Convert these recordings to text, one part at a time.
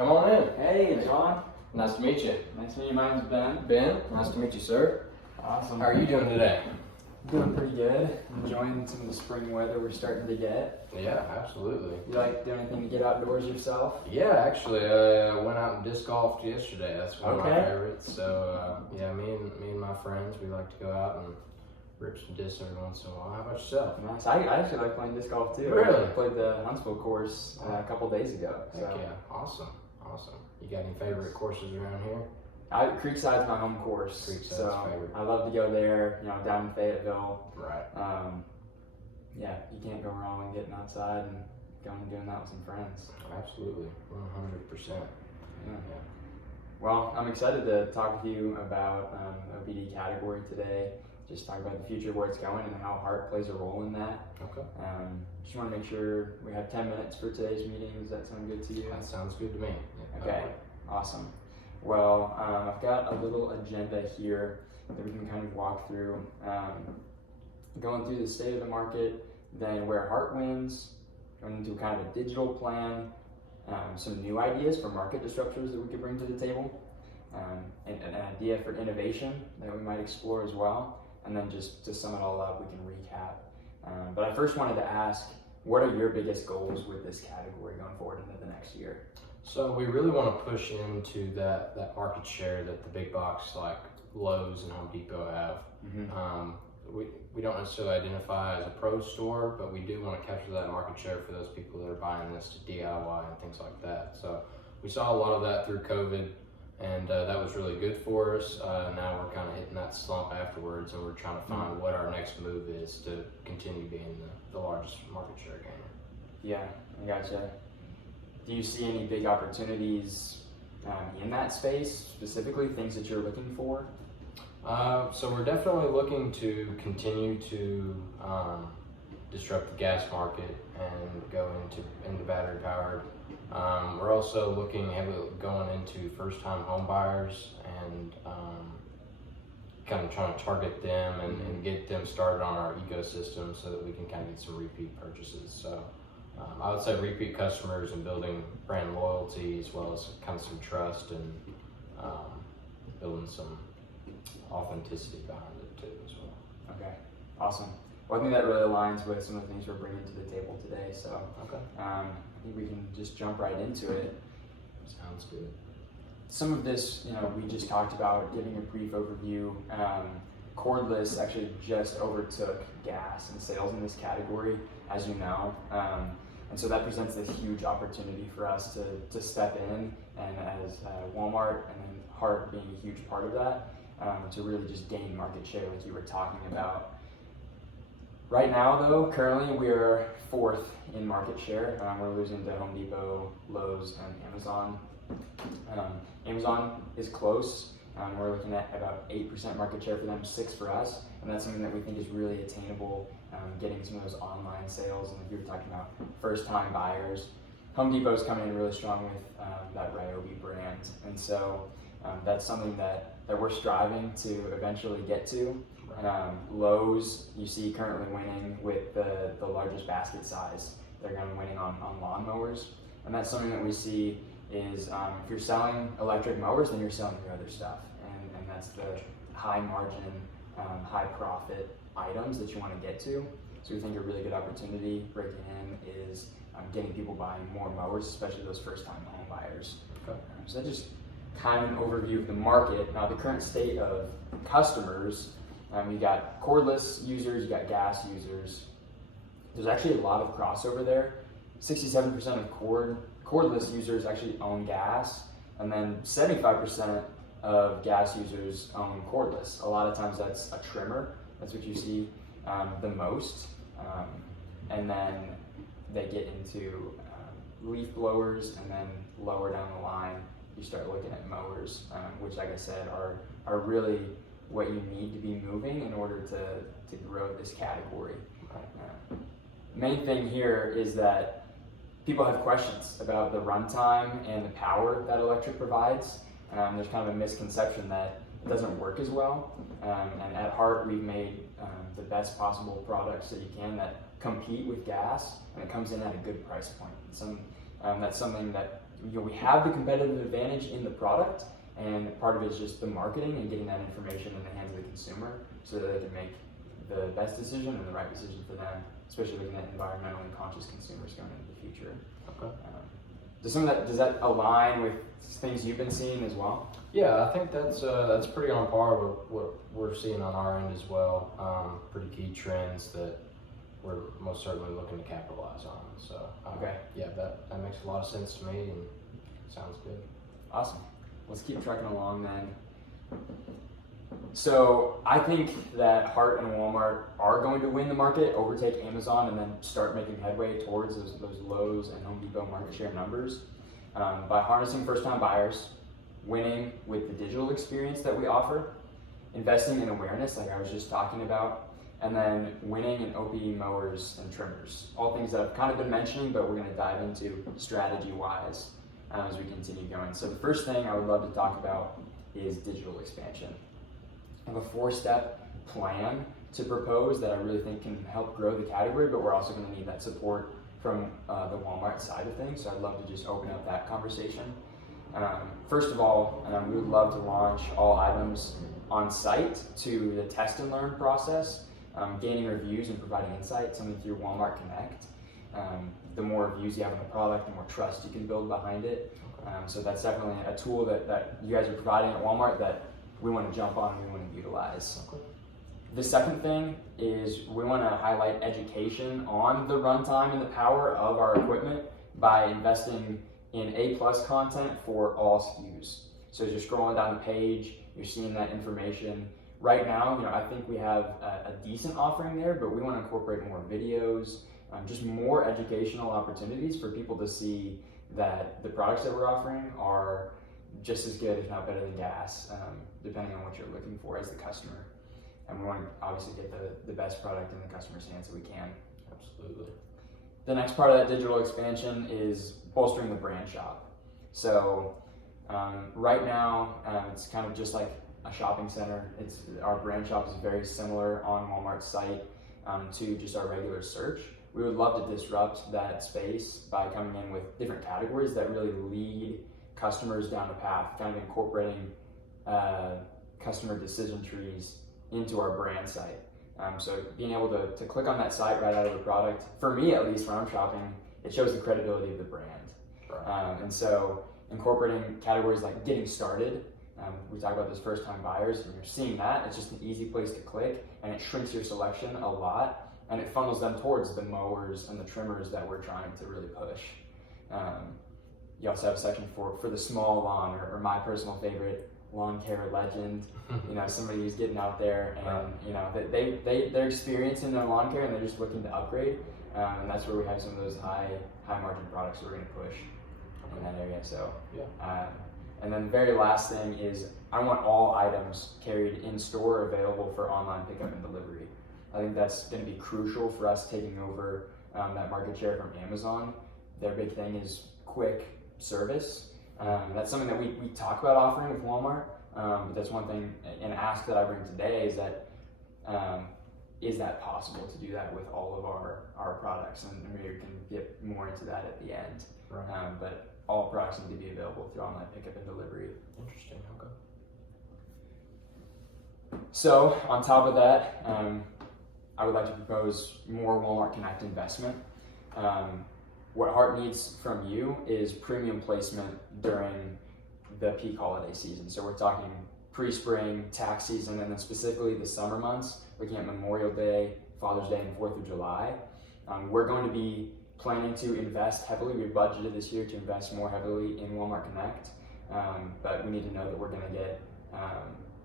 Come on in. Hey, John. Nice to meet you. Nice to meet you. My name's Ben. Ben, nice to meet you, sir. Awesome. How are you doing today? Doing pretty good. Enjoying some of the spring weather we're starting to get. Yeah, absolutely. You like doing anything to get outdoors yourself? Yeah, actually, I went out and disc golfed yesterday. That's one of my Okay. favorites. So, yeah, me and my friends, we like to go out and rip some discs every once in a while. How about yourself? Nice. I actually like playing disc golf too. Really? I played the Huntsville course a couple days ago. Heck yeah, awesome. You got any favorite courses around here? Creekside's my home course. Creekside's so favorite. I love to go there. Down in Fayetteville. Right. Yeah, you can't go wrong getting outside and going and doing that with some friends. Absolutely, 100%. Yeah. Well, I'm excited to talk with you about OBD category today. Just talk about the future, where it's going, and how heart plays a role in that. Okay. Just want to make sure we have 10 minutes for today's meeting. Does that sound good to you? That sounds good to me. Yeah, Okay, awesome. Well, I've got a little agenda here that we can kind of walk through. Going through the state of the market, then where heart wins, going into kind of a digital plan, some new ideas for market disruptors that we could bring to the table, and an idea for innovation that we might explore as well. And then just to sum it all up, we can recap. But I first wanted to ask, what are your biggest goals with this category going forward into the next year? So we really want to push into that market share that the big box like Lowe's and Home Depot have. Mm-hmm. We don't necessarily identify as a pro store, but we do want to capture that market share for those people that are buying this to DIY and things like that. So we saw a lot of that through COVID, and that was really good for us. Now we're kind of hitting that slump afterwards, and we're trying to find what our next move is to continue being the largest market share gainer. Yeah, I gotcha. Do you see any big opportunities in that space, specifically things that you're looking for? So we're definitely looking to continue to disrupt the gas market and go into battery powered. We're also looking heavily going into first time home buyers and kind of trying to target them and get them started on our ecosystem so that we can kind of get some repeat purchases. So I would say repeat customers and building brand loyalty as well as kind of some trust and building some authenticity behind it too as well. Okay, awesome. Well, I think that really aligns with some of the things we're bringing to the table today. So Okay. I think we can just jump right into it. Sounds good. Some of this, we just talked about, giving a brief overview. Cordless actually just overtook gas in sales in this category, as you know. And so that presents this huge opportunity for us to step in, and as Walmart and then Hart being a huge part of that, to really just gain market share like you were talking about. Right now though, currently we're 4th in market share. We're losing to Home Depot, Lowe's, and Amazon. Amazon is close. We're looking at about 8% market share for them, 6% for us, and that's something that we think is really attainable, getting some of those online sales, and like you were talking about, first-time buyers. Home Depot's coming in really strong with that Ryobi brand, and so that's something that we're striving to eventually get to. Lowe's, you see currently winning with the largest basket size. They're going to be winning on lawnmowers, and that's something that we see is if you're selling electric mowers, then you're selling your other stuff, and that's the high margin, high profit items that you want to get to. So we think a really good opportunity breaking in is getting people buying more mowers, especially those first time home buyers. Okay. So that's just kind of an overview of the market. Now the current state of customers, you got cordless users, you got gas users. There's actually a lot of crossover there. 67% of cordless users actually own gas, and then 75% of gas users own cordless. A lot of times that's a trimmer. That's what you see the most. And then they get into leaf blowers, and then lower down the line, you start looking at mowers, which, like I said, are really what you need to be moving in order to grow this category. Main thing here is that people have questions about the runtime and the power that electric provides. There's kind of a misconception that it doesn't work as well. And at Hart, we've made the best possible products that you can that compete with gas, and it comes in at a good price point. That's something that we have the competitive advantage in the product, and part of it is just the marketing and getting that information in the hands of the consumer so that they can make the best decision and the right decision for them, especially looking at environmentally conscious consumers going into the future. Okay. Does that align with things you've been seeing as well? Yeah, I think that's pretty on par with what we're seeing on our end as well. Pretty key trends that we're most certainly looking to capitalize on. So Okay. Yeah, that makes a lot of sense to me and sounds good. Awesome. Let's keep trucking along then. So I think that Hart and Walmart are going to win the market, overtake Amazon, and then start making headway towards those Lowe's and Home Depot market share numbers by harnessing first-time buyers, winning with the digital experience that we offer, investing in awareness like I was just talking about, and then winning in OPE mowers and trimmers. All things that I've kind of been mentioning, but we're going to dive into strategy-wise as we continue going. So the first thing I would love to talk about is digital expansion. I have a 4-step plan to propose that I really think can help grow the category, but we're also going to need that support from the Walmart side of things. So I'd love to just open up that conversation. First of all, we would love to launch all items on site to the test and learn process, gaining reviews and providing insight, something through Walmart Connect. The more reviews you have on the product, the more trust you can build behind it. So that's definitely a tool that you guys are providing at Walmart that we want to jump on and we want to utilize. Okay. The second thing is we want to highlight education on the runtime and the power of our equipment by investing in A+ content for all SKUs. So as you're scrolling down the page, you're seeing that information. Right now, I think we have a decent offering there, but we want to incorporate more videos, just more educational opportunities for people to see that the products that we're offering are just as good, if not better than gas, depending on what you're looking for as the customer. And we want to obviously get the best product in the customer's hands that we can. Absolutely. The next part of that digital expansion is bolstering the brand shop. So right now, it's kind of just like a shopping center. Our brand shop is very similar on Walmart's site to just our regular search. We would love to disrupt that space by coming in with different categories that really lead customers down a path, kind of incorporating customer decision trees into our brand site. So being able to click on that site right out of the product, for me at least when I'm shopping, it shows the credibility of the brand. Right. And so incorporating categories like getting started, we talk about those first time buyers, and you're seeing that, it's just an easy place to click, and it shrinks your selection a lot, and it funnels them towards the mowers and the trimmers that we're trying to really push. You also have a section for the small lawn, or my personal favorite, lawn care legend. Somebody who's getting out there and they're experiencing their lawn care and they're just looking to upgrade, and that's where we have some of those high margin products we're going to push in that area. So yeah. And then the very last thing is I want all items carried in store available for online pickup and delivery. I think that's going to be crucial for us taking over that market share from Amazon. Their big thing is quick service. That's something that we talk about offering with Walmart, but that's one thing, an ask that I bring today is that possible to do that with all of our products? And maybe we can get more into that at the end. Right. But all products need to be available through online pickup and delivery. Interesting. Okay. So on top of that, I would like to propose more Walmart Connect investment. What Hart needs from you is premium placement during the peak holiday season. So we're talking pre-spring, tax season, and then specifically the summer months, looking at Memorial Day, Father's Day, and 4th of July. We're going to be planning to invest heavily. We budgeted this year to invest more heavily in Walmart Connect, but we need to know that we're going to get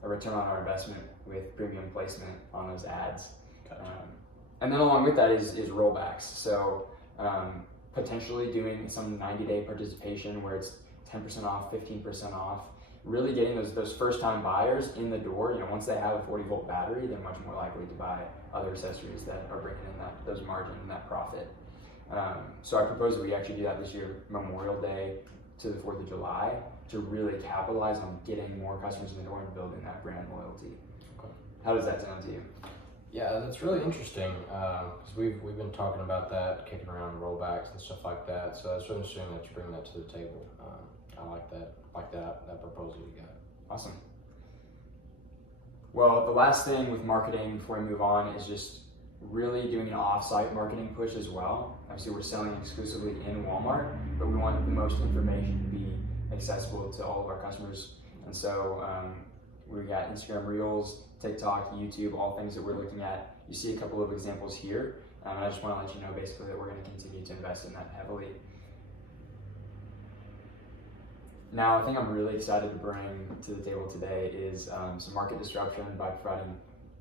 a return on our investment with premium placement on those ads. Gotcha. And then along with that is rollbacks. So potentially doing some 90-day participation where it's 10% off, 15% off, really getting those first-time buyers in the door. Once they have a 40-volt battery, they're much more likely to buy other accessories that are bringing in those margin and that profit. So I propose that we actually do that this year, Memorial Day to the 4th of July, to really capitalize on getting more customers in the door and building that brand loyalty. Okay. How does that sound to you? Yeah, that's really interesting because we've been talking about that, kicking around rollbacks and stuff like that. So it's really interesting that you bring that to the table. I like that proposal you got. Awesome. Well, the last thing with marketing before we move on is just really doing an off-site marketing push as well. Obviously, we're selling exclusively in Walmart, but we want the most information to be accessible to all of our customers. And so we got Instagram Reels, TikTok, YouTube, all things that we're looking at. You see a couple of examples here. And I just want to let you know basically that we're going to continue to invest in that heavily. Now, I think I'm really excited to bring to the table today is some market disruption by providing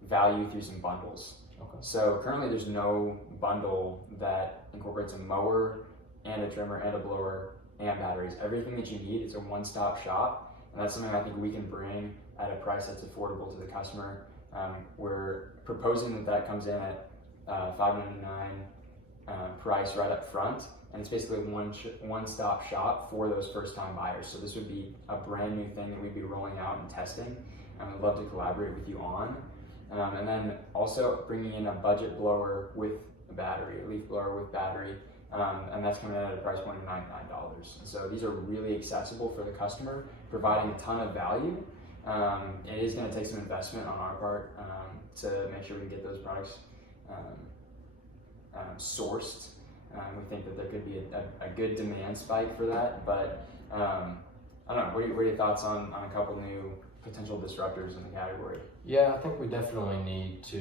value through some bundles. Okay. So currently there's no bundle that incorporates a mower and a trimmer and a blower and batteries. Everything that you need is a one-stop shop, and that's something I think we can bring at a price that's affordable to the customer. We're proposing that comes in at $599 price right up front, and it's basically one-stop shop for those first-time buyers. So this would be a brand new thing that we'd be rolling out and testing, and I'd love to collaborate with you on. And then also bringing in a budget blower with a battery, a leaf blower with battery, and that's coming in at a price point of $99. And so these are really accessible for the customer, providing a ton of value. It is going to take some investment on our part to make sure we get those products sourced. We think that there could be a good demand spike for that, but I don't know, what are your thoughts on a couple new potential disruptors in the category? Yeah, I think we definitely need to,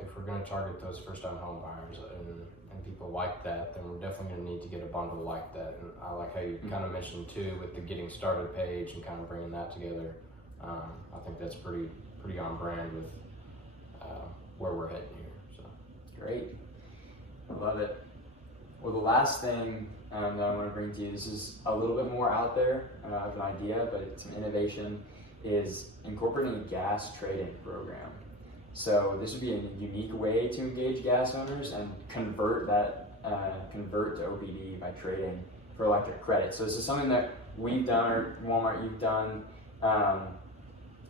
if we're going to target those first-time home buyers and people like that, then we're definitely going to need to get a bundle like that. And I like how you kind of mentioned too with the getting started page and kind of bringing that together. I think that's pretty on brand with where we're heading here. So great, I love it. Well, the last thing that I want to bring to you, this is a little bit more out there of an idea, but it's an innovation, is incorporating a gas trade-in program. So this would be a unique way to engage gas owners and convert to OPD by trading for electric credit. So this is something that we've done, or Walmart, you've done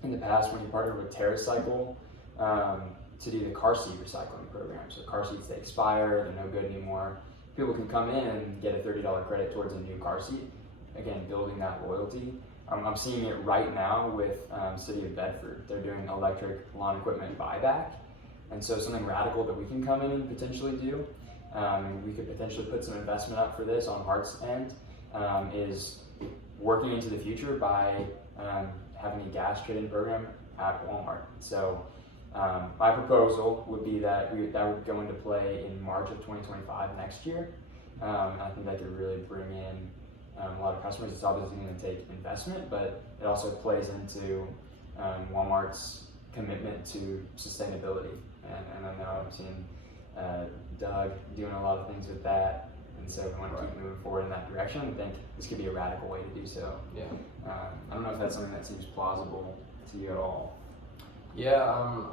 in the past when you partner with TerraCycle to do the car seat recycling program. So car seats, they expire, they're no good anymore. People can come in and get a $30 credit towards a new car seat. Again, building that loyalty. I'm seeing it right now with City of Bedford. They're doing electric lawn equipment buyback. And so something radical that we can come in and potentially do, we could potentially put some investment up for this on Hart's end, is working into the future by having a gas trading program at Walmart. So my proposal would be that that would go into play in March of 2025 next year. I think that could really bring in a lot of customers. It's obviously going to take investment, but it also plays into Walmart's commitment to sustainability. And I know I'm seeing Doug doing a lot of things with that, and so we want to keep moving forward in that direction. I think this could be a radical way to do so. yeah. I don't know if that's something that seems plausible to you at all. Yeah,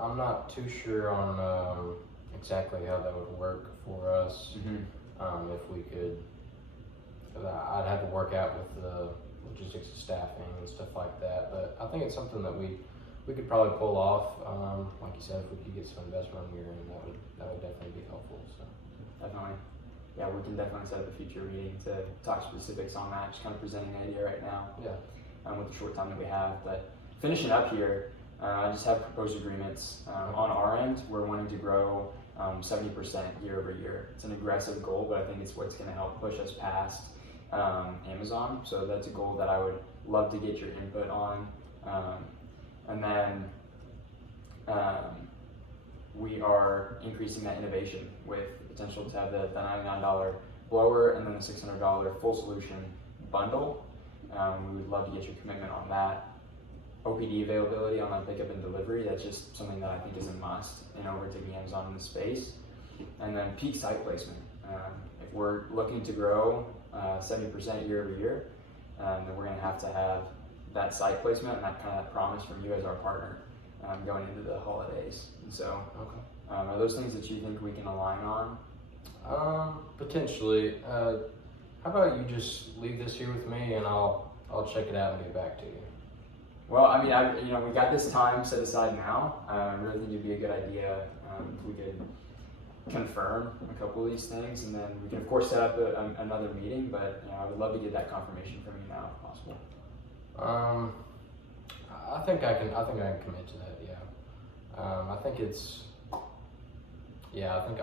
I'm not too sure on exactly how that would work for us. If we could, I'd have to work out with the logistics of staffing and stuff like that. But I think it's something that we could probably pull off. Like you said, if we could get some investment on your end, that would definitely be helpful. So Definitely. Yeah, we can definitely set up a future meeting to talk specifics on that. Just kind of presenting the idea right now. Yeah. With the short time that we have, but finishing up here. I just have proposed agreements. On our end, we're wanting to grow 70% year over year. It's an aggressive goal, but I think it's what's going to help push us past Amazon. So that's a goal that I would love to get your input on. And then we are increasing that innovation with potential to have the $99 blower and then the $600 full solution bundle. We would love to get your commitment on that. OPD availability, online pickup and delivery, that's just something that I think is a must in overtaking Amazon in this space. And then peak site placement. If we're looking to grow 70% year over year, then we're going to have that site placement and that kind of promise from you as our partner going into the holidays. And so, are those things that you think we can align on? Potentially. How about you just leave this here with me and I'll check it out and get back to you. Well, I mean, we got this time set aside now. I really think it'd be a good idea if we could confirm a couple of these things, and then we can of course set up another meeting. But I would love to get that confirmation from you now, if possible. I think I can commit to that. Yeah. I think it's. Yeah, I think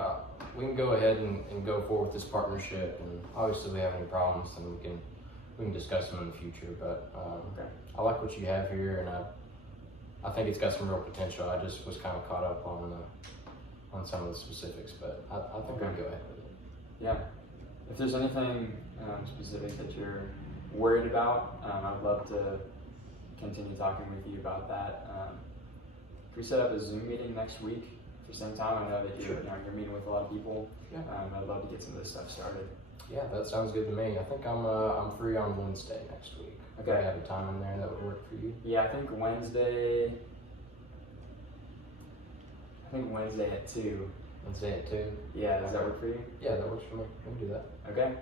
we can go ahead and go forward with this partnership. And obviously, if we have any problems, then we can discuss them in the future. But Okay. I like what you have here, and I think it's got some real potential. I just was kind of caught up on some of the specifics, but I think we can go ahead with it. Yeah. If there's anything specific that you're worried about, I'd love to continue talking with you about that. If we set up a Zoom meeting next week for some time, I know that you're meeting with a lot of people. Yeah. I'd love to get some of this stuff started. Yeah, that sounds good to me. I think I'm free on Wednesday next week. Okay. Do you have a time in there that would work for you? Yeah, I think Wednesday at 2. Wednesday at 2? Yeah, does that work for you? Yeah, that works for me. We can do that. Okay.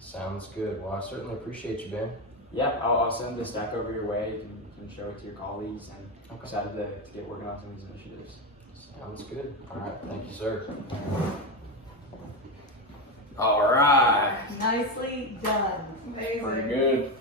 Sounds good. Well, I certainly appreciate you, Ben. Yeah, I'll send this deck over your way. You can show it to your colleagues, and Okay. excited to get working on some of these initiatives. Sounds good. All right. Thank you, sir. All right. Nicely done. Pretty good.